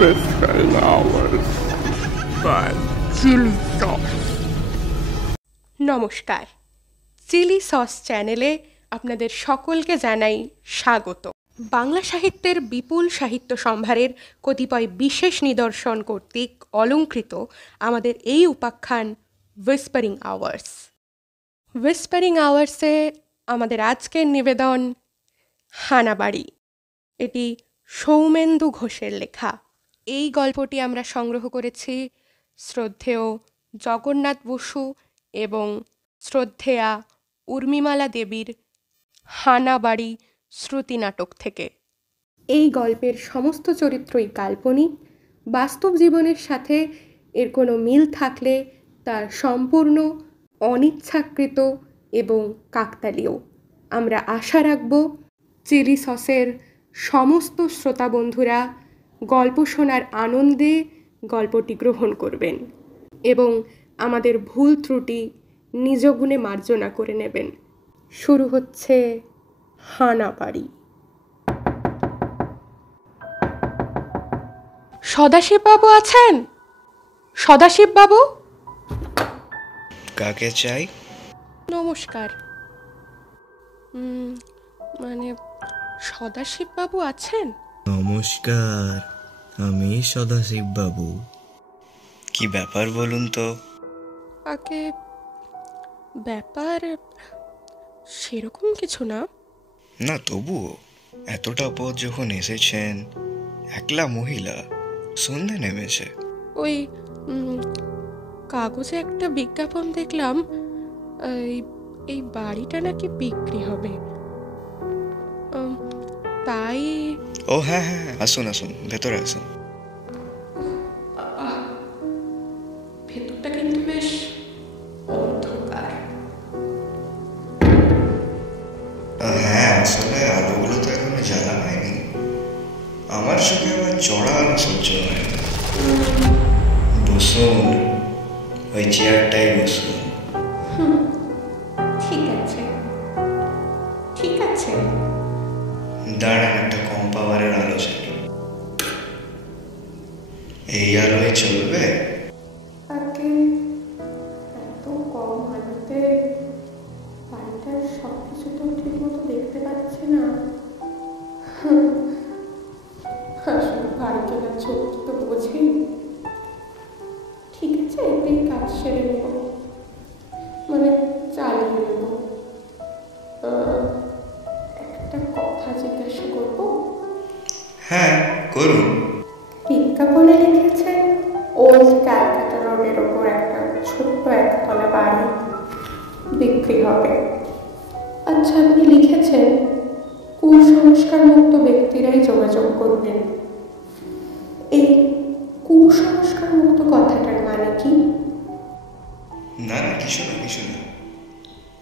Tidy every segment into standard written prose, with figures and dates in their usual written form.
Whispering Hours by Chili Sauce. নমস্কার, chilli sauce চ্যানেলে আপনাদের সকলকে জানাই স্বাগত। বাংলা সাহিত্যের বিপুল সাহিত্য সম্ভারের কতিপয় বিশেষ নিদর্শন কর্তৃক অলঙ্কৃত আমাদের এই উপাখ্যান হুইসপারিং আওয়ার্স। হুইসপারিং আওয়ার্সে আমাদের আজকের নিবেদন হানাবাড়ি। এটি সৌমেন্দু ঘোষের লেখা। এই গল্পটি আমরা সংগ্রহ করেছি শ্রদ্ধেয় জগন্নাথ বসু এবং শ্রদ্ধেয়া উর্মিমালা দেবীর হানাবাড়ি শ্রুতি নাটক থেকে। এই গল্পের সমস্ত চরিত্রই কাল্পনিক। বাস্তব জীবনের সাথে এর কোনো মিল থাকলে তা সম্পূর্ণ অনিচ্ছাকৃত এবং কাকতালীয়। আমরা আশা রাখব চিলি সসের সমস্ত শ্রোতা বন্ধুরা গল্প শোনার আনন্দে গল্পটি গ্রহণ করবেন এবং আমাদের ভুল ত্রুটি নিজ গুণে মার্জনা করে নেবেন। শুরু হচ্ছে হানাবাড়ি। সদাশিববাবু আছেন? সদাশিববাবু? কাকে চাই? নমস্কার, মানে সদাশিববাবু আছেন? নমস্কার, আমি সদাশিব বাবু। কি ব্যাপার বলুন তো? আগে ব্যাপার সেরকম কিছু না। না, তবুও এতটা পথ যখন এসেছেন, একলা মহিলা, সন্ধে নেমেছে। ওই কাগজে একটা বিজ্ঞাপন দেখলাম, এই বাড়িটা নাকি বিক্রি হবে, তাই। ও হ্যাঁ হ্যাঁ, আসুন আসুন, ভেতরে আসুন। ভেতরটা কিন্তু বেশ অন্ধকার। হ্যাঁ, আসলে আলোগুলো তো এখনো জ্বালা হয়নি। আমার চোখে আবার চড়া আলো সহ্য হয় না। বসুন, ওই চেয়ারটাই বসুন। ঠিক আছে ঠিক আছে। দাঁড়ান, একটা কম পাওয়ারের আলো চাই। এই আলোয় চলবে? আগে এত কম আলোতে বাড়িটার সব কিছু তো ঠিক মতো দেখতে পাচ্ছি না। আসলে বাড়ি কেনার ছোট্ট তো বোঝি। ঠিক আছে, একদিন কাজ সেরে নেব, মানে চালিয়ে নেব। একটা কথা জিজ্ঞাসা করব? হ্যাঁ, করুন। বিজ্ঞাপনে লিখেছেন ওল্ড ক্যালকাটা রোডের ওপর একটা ছোট্ট একতলা বাড়ি বিক্রি হবে। আচ্ছা, আপনি লিখেছেন কুসংস্কার মুক্ত ব্যক্তিরাই যোগাযোগ করবেন। এই কুসংস্কার মুক্ত কথাটার মানে কি? না না, কিছু না কিছু না।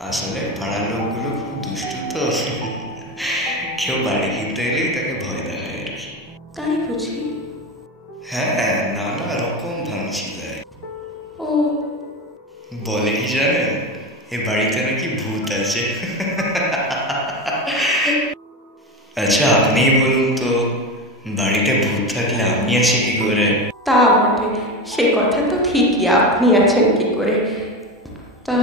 আসলে পাড়ার লোকগুলো খুব দুষ্টু তো, কেউ বাড়ি কিনতে এলেই তাকে ভয় দেখায় আর কি। তাই বুঝি? হ্যাঁ, নানা রকম ভাঙছি দেয়। ও, বলে কি জানেন, এ বাড়িতে নাকি ভূত আছে। আচ্ছা, আপনিই বলুন তো, বাড়িতে ভূত থাকলে আমি আছি কি করে? তা বটে, সে কথা তো ঠিকই, আপনি আছেন কি করে। তা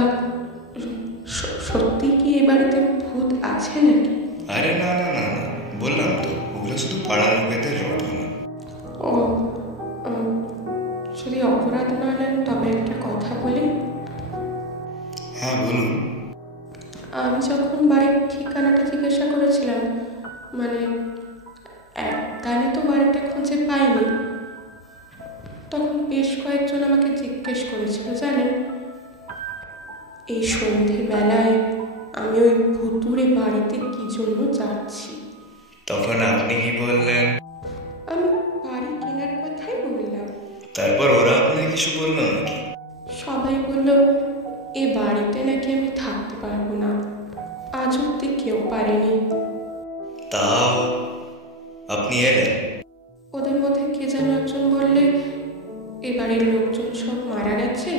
সত্যি কি এ বাড়িতে ভূত আছে নাকি? আরে না না না না, বললাম তো, ওগুলো শুধু পাড়ার লোকেদের রটনা। ও, যদি অপরাধ না নেন তবে একটা কথা বলি। হ্যাঁ বলুন। আমি যখন বাড়ির ঠিকানাটা জিজ্ঞাসা করেছিলাম, মানে এক গানে তো বাড়িটা খুঁজে পাইনি, তখন বেশ কয়েকজন আমাকে জিজ্ঞেস করেছিল, জানেন, এই সন্ধেবেলায় আমি ওই ভুতুড়ে বাড়িতে কি জন্য যাচ্ছি। তখন আপনি কি বললেন? আমি বাড়ি কেনার কথাই বললাম। তারপর ওরা আপনাকে কিছু বললো নাকি? সবাই বলল এ বাড়িতে নাকি আমি থাকতে পারবো না, আজ অব্দি কেউ পারেনি। তাও আপনি এলেন? ওদের মধ্যে কে যেন একজন বললে এ বাড়ির লোকজন সব মারা গেছে,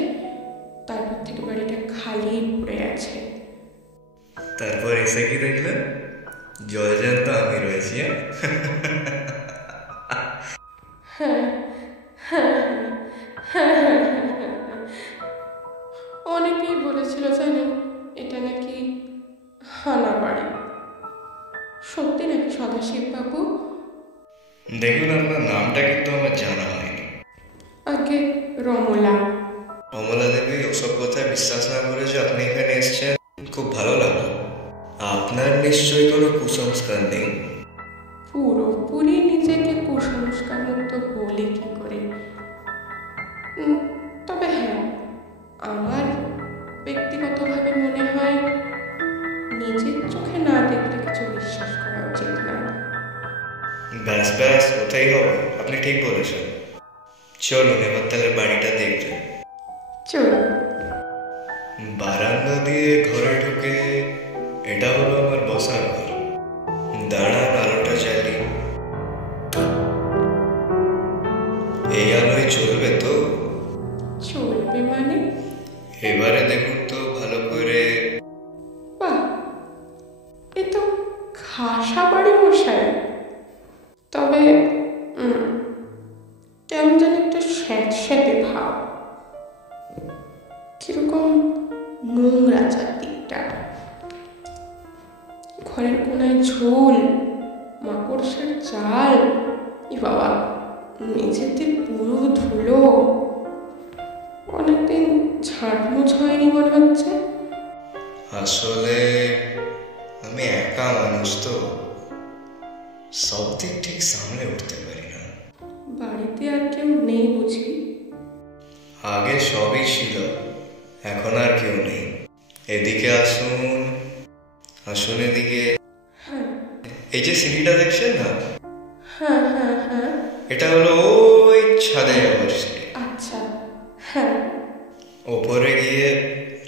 তারপর থেকে বাড়িটা খালি পড়ে আছে। তারপর এসে কি দেখলেন? জলজান্ত আমি রয়েছি। অনেকেই বলেছিল জানেন এটা নাকি হানা বাড়ি। সত্যি নাকি সদাশিব বাবু? দেখুন, আপনার নামটা কিন্তু আমার জানা হয়নি। আগে রমলা। কমলা দেবী, ওসব কথায় বিশ্বাস না করে যে আপনি এখানে এসেছেন খুব ভালো লাগলো। আপনার নিশ্চয়ই কোনো কুসংস্কার নেই। পুরোপুরি নিজেকে কুসংস্কার মুক্ত বলি কি করে? তবে হ্যাঁ, আমার ব্যক্তিগতভাবে মনে হয় নিজের চোখে না দেখলে কিছু বিশ্বাস করা উচিত না। ব্যাস ব্যাস, ওটাই হবে। আপনি ঠিক বলেছেন। চলুন এবার তাহলে বাড়িটা দেখবেন। চলুন। বারান্দা দিয়ে ঘরে ঢুকে এটা হলো আমার বসার ঘর। দাঁড়ান, আলোটা জ্বালিয়ে। এই আলোয় চলবে তো? চলবে মানে? এবারে দেখুন তো ভালো করে। বাহ, এ তো খাসা বাড়ি মশাই। তবে কেমন যেন একটা স্যাঁতস্যাঁতে ভাব, কিরকম নোংরা চারদিকটা। ঘরের কোনায় ঝোল, মাকড়সার চাল, ই বাবা, মেঝেতে পুরো ধুলো। অনেকদিন ঝাড়মুছ হয়নি মনে হচ্ছে। আসলে আমি একা মানুষ তো, সব দিক ঠিক সামলে উঠতে পারি না। বাড়িতে আর কেউ নেই বুঝি? আগে সবই ছিল, এখন আর কেউ নেই। এদিকে আসুন, আসুন এদিকে। হ্যাঁ এই যে সিঁড়িটা দেখছেন না, হ্যাঁ হ্যাঁ হ্যাঁ। এটা হলো ওই ছাদে যাওয়ার সিঁড়ি। আচ্ছা, হ্যাঁ। ওপরে গিয়ে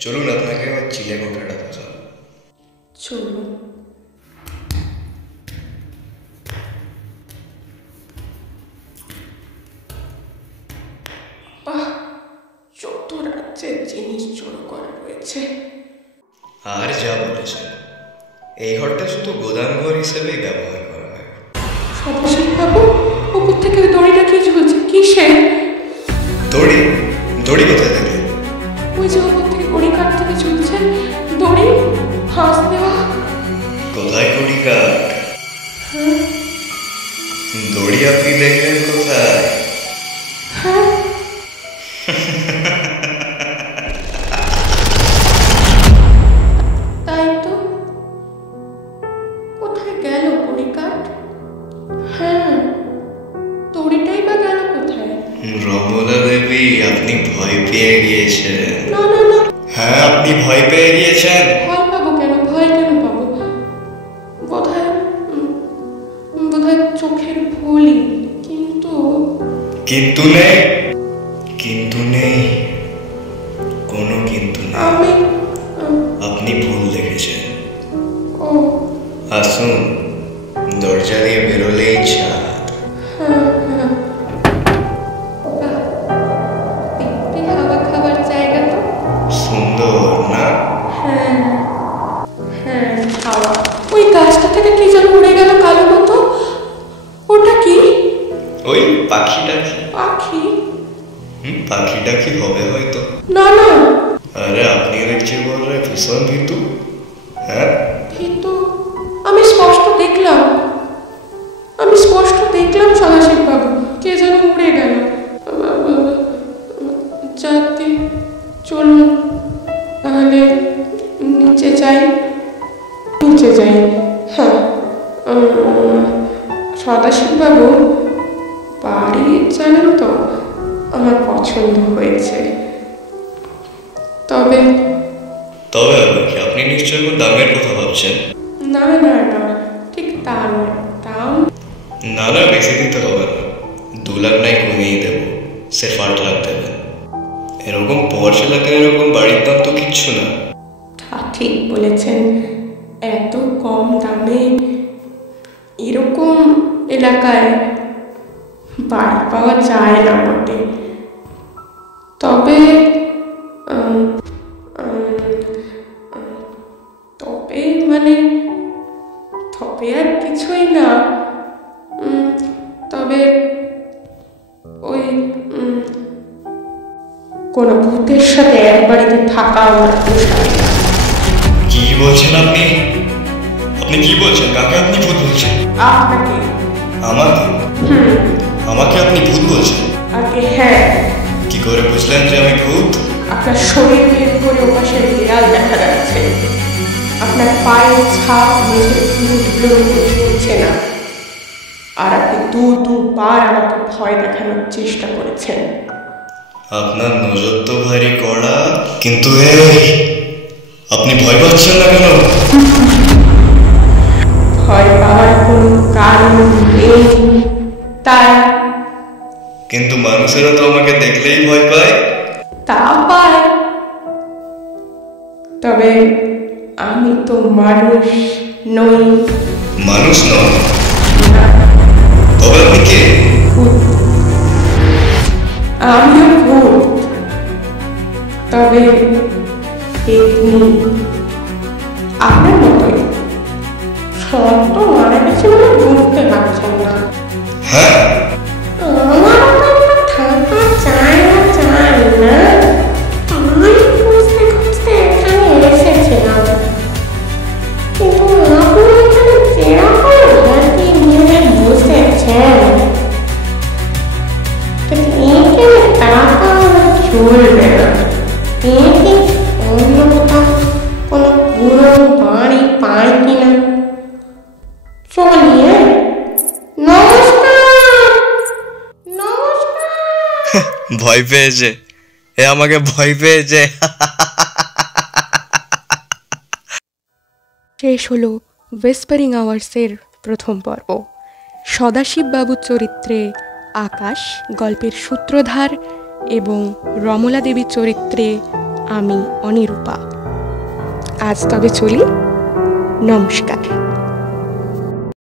চলুন আপনাকে ওই চিলে কোঠাটা দেখাবো। চলুন। বাহ, যত রাজ্যের জিনিস জড়ো করা রয়েছে। আর যা বলেছেন, এই ঘরটা শুধু গোদাম ঘর হিসেবেই ব্যবহার করা হয়। সদাশিব বাবু, উপর থেকে ওই দড়িটা কি ঝুলছে? কিসে? দড়ি? দড়ি কোথায় দেখলে? ওই যে উপর থেকে কড়ি কাঠ থেকে ঝুলছে দড়ি, ফাঁস দেওয়া। কোথায় কড়ি কাঠ? দড়ি আপনি দেখলেন কোথায়? হ্যাঁ, তাই তো। কোথায় গেল কড়ি কাঠ? হ্যাঁ, দড়িটাই বা গেল কোথায়? রমলা দেবী, আপনি ভয় পেয়ে গিয়েছেন। না না না। হ্যাঁ, আপনি ভয় পেয়ে গিয়েছেন। ভয় পাবো কেন? ভয় কেন পাবো? বোধহয় চোখের ভুলই। কিন্তু কিন্তু নেই, কিন্তু নেই, কোনো কিন্তু নেই। আমি আপনি ভুল দেখেছেন। ও আসুন, দরজা দিয়ে বেরোলেই ছাদ। হ্যাঁ হ্যাঁ। বাহ, দেখতে হাওয়া খাবার জায়গা তো। সুন্দর না? হ্যাঁ হ্যাঁ, হাওয়া। ওই গাছটা থেকে কি যেন উড়ে গেল কালো মতো, ওটা কি? ওই পাখিটা কি? পাখি? পাখিটা কি হবে হয়তো। না না। আরে আপনি দেখছি বললে ভীষণ ভীতু। হ্যাঁ, কিন্তু আমি স্পষ্ট দেখলাম সদাশিব বাবু, কে যেন উড়ে গেল। যাতে চলুন তাহলে নিচে যাই। হ্যাঁ, সদাশিব বাবু, বাড়ি জানেন তো আমার পছন্দ হয়েছে। তবে তবে আবার কি, আপনি নিশ্চয়ই কোনো দামের কথা ভাবছেন? না না না, ঠিক তা নয়। দাম না না, বেশি দিতে হবে না। 2 লাখ নাই কমিয়ে দেবো, সির্ফ 8 লাখ দেবেন। এরকম পর্শ এলাকায় এরকম বাড়ির দাম তো কিচ্ছু না। তা ঠিক বলেছেন, এত কম দামে এরকম এলাকায় বাড়ি পাওয়া যায় না বটে। তবে তবে মানে তবে আর কিছুই না। তবে কোনো ভূতের সাথে এক বাড়িতে থাকা আমার পোষায় না। কি বলছেন আপনি? আপনি কি বলছেন? কাকে আপনি ভূত বলছেন? আপনাকে। আমাকে? আমাকে আপনি ভূত বলছেন? আগে হ্যাঁ। কি করে বুঝলেন যে আমি ভূত? আপনার শরীর ভেদ করে ওপাশের দেয়াল দেখা যাচ্ছে। আপনার পায়ের ছাপ মেঝের ধুলোর উপর ঝুলছে না। আর আপনি দুবার আমাকে ভয় দেখানোর চেষ্টা করেছেন। আপনার নজর তো ভারী কড়া, কিন্তু আপনি ভয় পাচ্ছেন না কেন? ভয় পাওয়ার কোনো কারণ নেই তাই। কিন্তু মানুষেরা তো আমাকে দেখলেই ভয় পায়। তা পায়, তবে আমি তো মানুষ নই। মানুষ নন? তবে আপনি কে? ভূত। আমিও ভূত, তবে এমনি আপনার মতোই। সত্য মারা গেছে বলে বুঝতে পারছেন না। হ্যাঁ, আমার তো থাকা চাই না, তাই খুঁজতে খুঁজতে এখানে এসেছিলাম। কিন্তু আপনি এখানে যেরকম ভর্তি নিয়ে বসেছেন, এখানে টাকা চলবে না। একে অন্য কোথাও কোনো পুরনো বাড়ি পাই কিনা। চলিয়ে নমস্কার। ভয় পেয়েছে। আমাকে ভয় পেয়েছে। শেষ হলো হুইসপারিং আওয়ার্সের প্রথম পর্ব। সদাশিববাবুর চরিত্রে আকাশ, গল্পের সূত্রধার, এবং রমলা দেবীর চরিত্রে আমি অনিরূপা। আজ তবে চলি, নমস্কার।